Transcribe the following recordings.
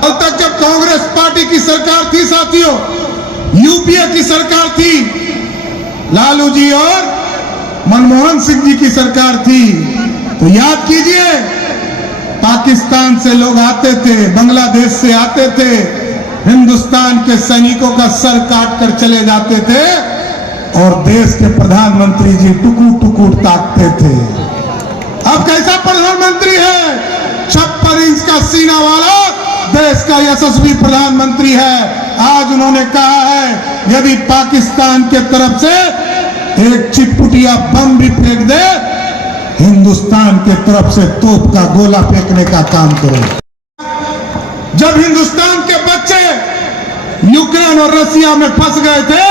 कल तक जब कांग्रेस पार्टी की सरकार थी साथियों, यूपीए की सरकार थी, लालू जी और मनमोहन सिंह जी की सरकार थी, तो याद कीजिए पाकिस्तान से लोग आते थे, बांग्लादेश से आते थे, हिंदुस्तान के सैनिकों का सर काट कर चले जाते थे और देश के प्रधानमंत्री जी टुकुर टुकुर ताकते थे। अब कैसा प्रधानमंत्री है? 56 इंच का सीना वाला देश का यशस्वी प्रधानमंत्री है। आज उन्होंने कहा है यदि पाकिस्तान के तरफ से एक चिटपुटिया बम भी फेंक दे, हिंदुस्तान के तरफ से तोप का गोला फेंकने का काम करो। जब हिंदुस्तान के बच्चे यूक्रेन और रसिया में फंस गए थे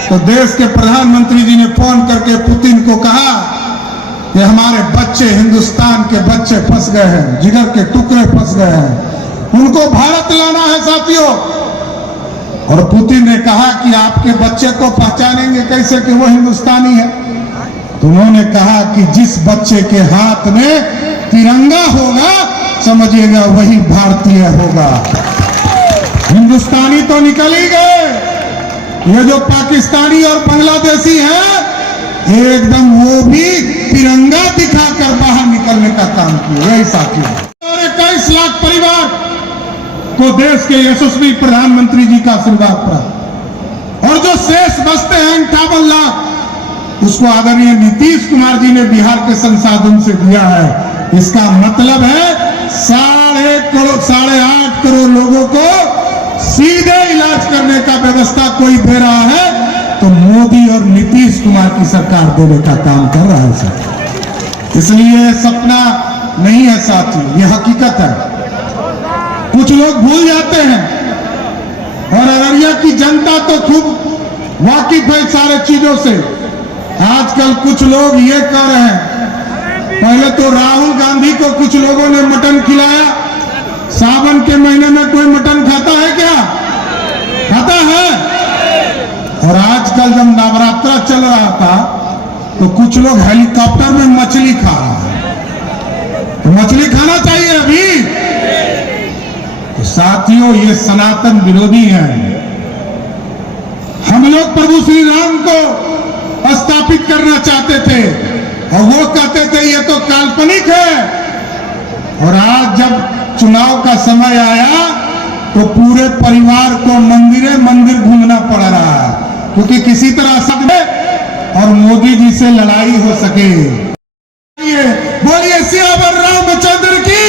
तो देश के प्रधानमंत्री जी ने फोन करके पुतिन को कहा कि हमारे बच्चे, हिंदुस्तान के बच्चे फंस गए हैं, जिगर के टुकड़े फंस गए हैं, उनको भारत लाना है साथियों। और पुतिन ने कहा कि आपके बच्चे को पहचानेंगे कैसे कि वो हिंदुस्तानी है? तो उन्होंने कहा कि जिस बच्चे के हाथ में तिरंगा होगा समझिएगा वही भारतीय होगा। हिंदुस्तानी तो निकल ही गए, ये जो पाकिस्तानी और बांग्लादेशी हैं एकदम वो भी तिरंगा दिखाकर बाहर निकलने का काम किया। यही साथी और 21 लाख परिवार को देश के यशस्वी प्रधानमंत्री जी का आशीर्वाद प्राप्त, और जो शेष बचते हैं 58 लाख उसको आदरणीय नीतीश कुमार जी ने बिहार के संसाधन से दिया है। इसका मतलब है 8.5 करोड़ लोगों को सीधे इलाज करने का व्यवस्था कोई दे रहा है तो मोदी और नीतीश कुमार की सरकार देने का काम कर रहा है साथी। इसलिए सपना नहीं है साथी, ये हकीकत है। कुछ लोग भूल जाते हैं और अररिया की जनता तो खूब वाकिफ है सारे चीजों से। आजकल कुछ लोग ये कह रहे हैं, पहले तो राहुल गांधी को कुछ लोगों ने मटन खिलाया, सावन के महीने में कोई मटन खाता है क्या? खाता है? और आजकल जब नवरात्रा चल रहा था तो कुछ लोग हेलीकॉप्टर में मछली खा रहा है, तो मछली खाना चाहिए अभी। तो साथियों ये सनातन विरोधी हैं। हम लोग प्रभु श्री राम को स्थापित करना चाहते थे और वो कहते थे ये तो काल्पनिक है। और आज जब चुनाव का समय आया तो पूरे परिवार को मंदिर मंदिर घूमना पड़ रहा है क्योंकि किसी तरह से और मोदी जी से लड़ाई हो सके। बोलिए सियावर रामचंद्र की,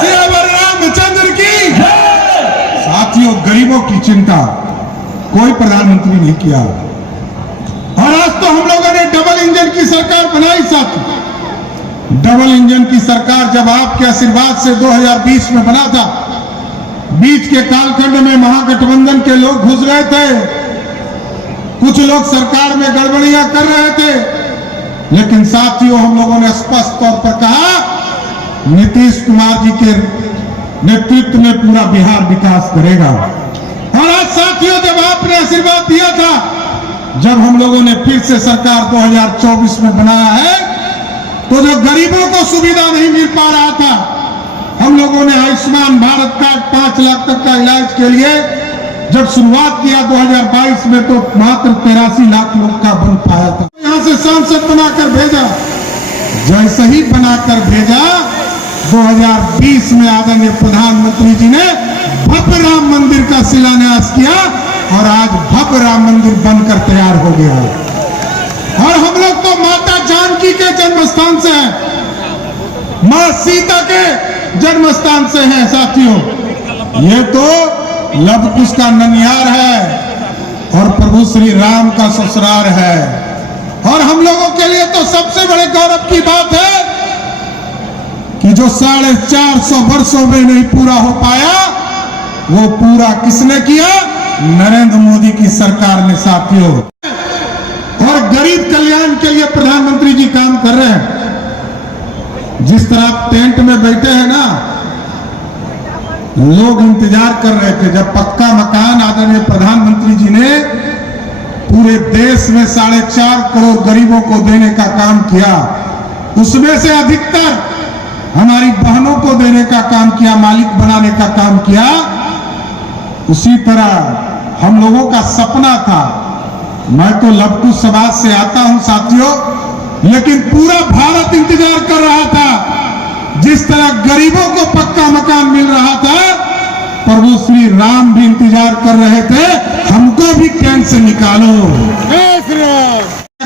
सियावर रामचंद्र की। साथियों गरीबों की चिंता कोई प्रधानमंत्री नहीं किया। और आज तो हम लोगों ने डबल इंजन की सरकार बनाई साथी। डबल इंजन की सरकार जब आपके आशीर्वाद से 2020 में बना था, बीच के कालखंड में महागठबंधन के लोग घुस गए थे, कुछ लोग सरकार में गड़बड़ियां कर रहे थे, लेकिन साथियों हम लोगों ने स्पष्ट तौर पर कहा नीतीश कुमार जी के नेतृत्व में पूरा बिहार विकास करेगा। और आज साथियों जब आपने आशीर्वाद दिया था, जब हम लोगों ने फिर से सरकार 2024 में बनाया है, तो जो गरीबों को सुविधा नहीं मिल पा रहा था, हम लोगों ने आयुष्मान भारत कार्ड 5 लाख तक का इलाज के लिए जब शुरुआत किया 2022 में तो मात्र 83 लाख लोग का बन पाया था। यहां से सांसद बनाकर भेजा, जैसे ही बनाकर भेजा 2020 में आदरणीय प्रधानमंत्री जी ने भव्य राम मंदिर का शिलान्यास किया और आज भव्य राम मंदिर बनकर तैयार हो गया है। और हम लोग तो माता जानकी के जन्म स्थान से हैं, मां सीता के जन्म स्थान से हैं साथियों। ये तो लव कुश का ननिहार है और प्रभु श्री राम का ससुराल है। और हम लोगों के लिए तो सबसे बड़े गौरव की बात है कि जो 450 वर्षों में नहीं पूरा हो पाया वो पूरा किसने किया? नरेंद्र मोदी की सरकार ने साथियों। और गरीब कल्याण के लिए प्रधानमंत्री जी काम कर रहे हैं। जिस तरह आप टेंट में बैठे हैं ना, लोग इंतजार कर रहे थे जब पक्का मकान आदरणीय प्रधानमंत्री जी ने पूरे देश में 4.5 करोड़ गरीबों को देने का काम किया। उसमें से अधिकतर हमारी बहनों को देने का काम किया, मालिक बनाने का काम किया, उसी तरह हम लोगों का सपना था। मैं तो लवकुश समाज से आता हूं साथियों, लेकिन पूरा भारत इंतजार कर रहा था। जिस तरह गरीबों को पक्का मकान मिल रहा था, प्रभु श्री राम भी इंतजार कर रहे थे, हमको भी कैंप से निकालो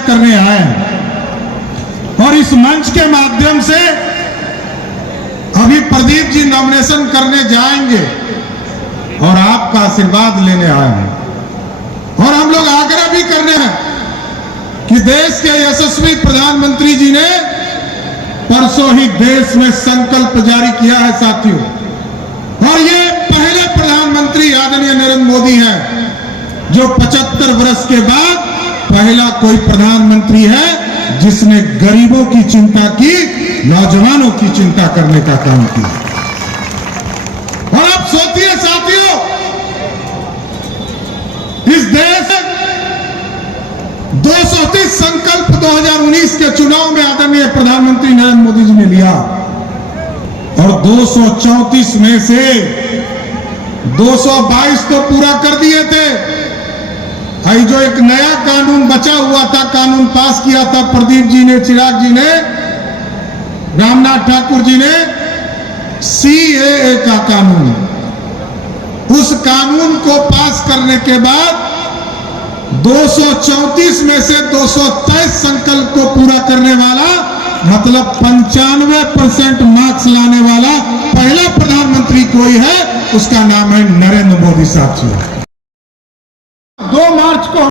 करने आए। और इस मंच के माध्यम से अभी प्रदीप जी नॉमिनेशन करने जाएंगे और आपका आशीर्वाद लेने आए हैं। और हम लोग आग्रह भी करने हैं कि देश के यशस्वी प्रधानमंत्री जी ने परसों ही देश में संकल्प जारी किया है साथियों, और ये पहले प्रधानमंत्री आदरणीय नरेंद्र मोदी हैं जो 75 वर्ष के बाद पहला कोई प्रधानमंत्री है जिसने गरीबों की चिंता की, नौजवानों की चिंता करने का काम किया। और आप सोचिए साथियों, इस देश 230 संकल्प 2019 के चुनाव में आदरणीय प्रधानमंत्री नरेंद्र मोदी जी ने लिया, और 234 में से 222 तो पूरा कर दिए थे। आई जो एक नया कानून बचा हुआ था, कानून पास किया था प्रदीप जी ने, चिराग जी ने, रामनाथ ठाकुर जी ने, सीएए का कानून, उस कानून को पास करने के बाद 234 में से 223 संकल्प को पूरा करने वाला, मतलब 95% मार्क्स लाने वाला पहला प्रधानमंत्री कोई है, उसका नाम है नरेंद्र मोदी साहब। 2 मार्च को